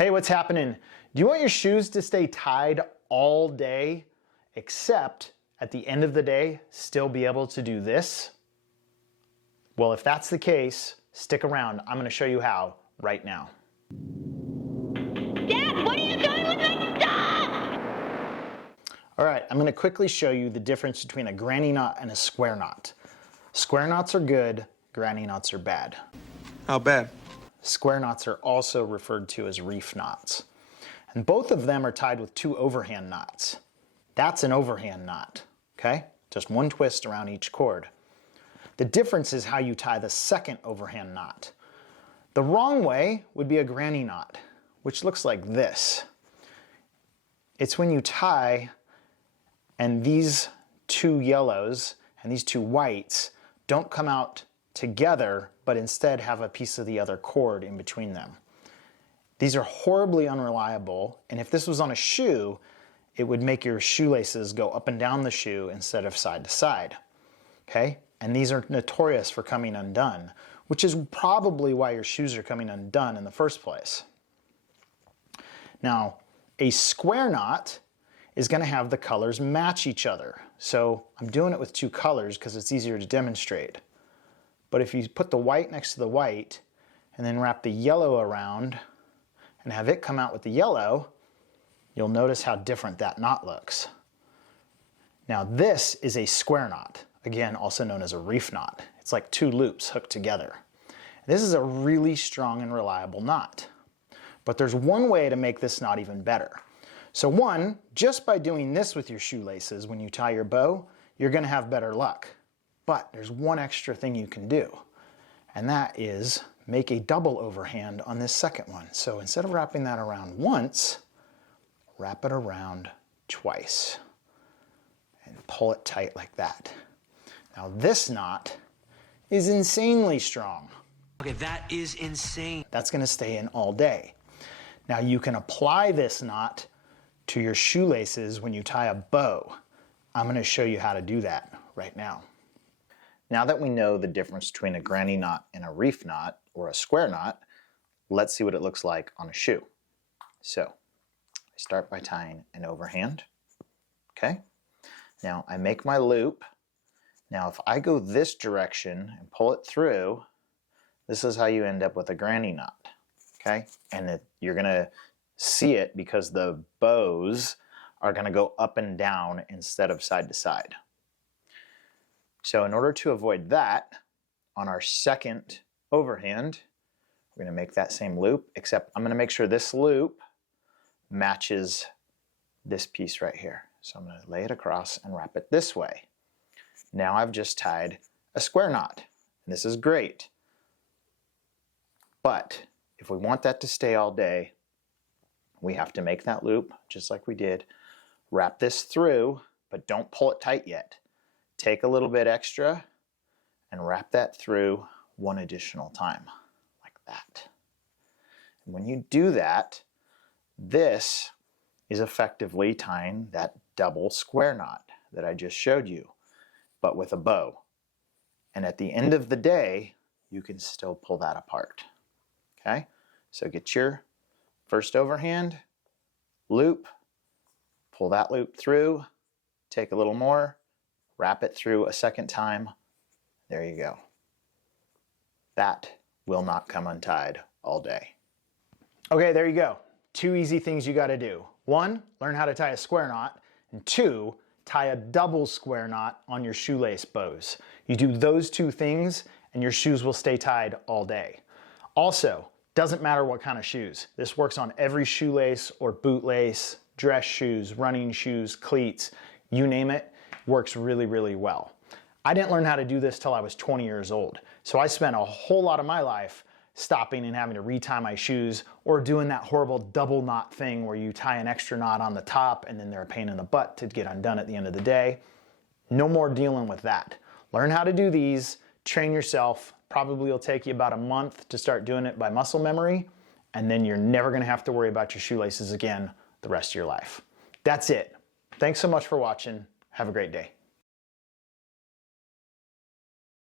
Hey, what's happening? Do you want your shoes to stay tied all day, except at the end of the day, still be able to do this? Well, if that's the case, stick around. I'm gonna show you how right now. Dad, what are you doing with my stuff? All right, I'm gonna quickly show you the difference between a granny knot and a square knot. Square knots are good, granny knots are bad. How bad? Square knots are also referred to as reef knots. And both of them are tied with two overhand knots. That's an overhand knot, okay? Just one twist around each cord. The difference is how you tie the second overhand knot. The wrong way would be a granny knot, which looks like this. It's when you tie and these two yellows and these two whites don't come out together, but instead have a piece of the other cord in between them. These are horribly unreliable, and if this was on a shoe, it would make your shoelaces go up and down the shoe instead of side to side, okay? And these are notorious for coming undone, which is probably why your shoes are coming undone in the first place. Now, a square knot is gonna have the colors match each other. So I'm doing it with two colors because it's easier to demonstrate. But if you put the white next to the white and then wrap the yellow around and have it come out with the yellow, you'll notice how different that knot looks. Now this is a square knot, again also known as a reef knot. It's like two loops hooked together. This is a really strong and reliable knot. But there's one way to make this knot even better. So one, just by doing this with your shoelaces when you tie your bow, you're gonna have better luck. But there's one extra thing you can do, and that is make a double overhand on this second one. So instead of wrapping that around once, wrap it around twice and pull it tight like that. Now this knot is insanely strong. Okay, that is insane. That's gonna stay in all day. Now you can apply this knot to your shoelaces when you tie a bow. I'm gonna show you how to do that right now. Now that we know the difference between a granny knot and a reef knot or a square knot, let's see what it looks like on a shoe. So I start by tying an overhand, okay? Now I make my loop. Now if I go this direction and pull it through, this is how you end up with a granny knot, okay? And you're gonna see it because the bows are gonna go up and down instead of side to side. So in order to avoid that, on our second overhand, we're gonna make that same loop, except I'm gonna make sure this loop matches this piece right here. So I'm gonna lay it across and wrap it this way. Now I've just tied a square knot, and this is great. But if we want that to stay all day, we have to make that loop just like we did, wrap this through, but don't pull it tight yet. Take a little bit extra and wrap that through one additional time, like that. And when you do that, this is effectively tying that double square knot that I just showed you, but with a bow. And at the end of the day, you can still pull that apart, okay? So get your first overhand, loop, pull that loop through, take a little more, wrap it through a second time. There you go. That will not come untied all day. Okay, there you go. Two easy things you gotta do. One, learn how to tie a square knot, and two, tie a double square knot on your shoelace bows. You do those two things and your shoes will stay tied all day. Also, doesn't matter what kind of shoes. This works on every shoelace or bootlace, dress shoes, running shoes, cleats, you name it. Works really, really well. I didn't learn how to do this till I was 20 years old. So I spent a whole lot of my life stopping and having to retie my shoes or doing that horrible double knot thing where you tie an extra knot on the top and then they're a pain in the butt to get undone at the end of the day. No more dealing with that. Learn how to do these, train yourself. Probably will take you about a month to start doing it by muscle memory, and then you're never gonna have to worry about your shoelaces again the rest of your life. That's it. Thanks so much for watching. Have a great day.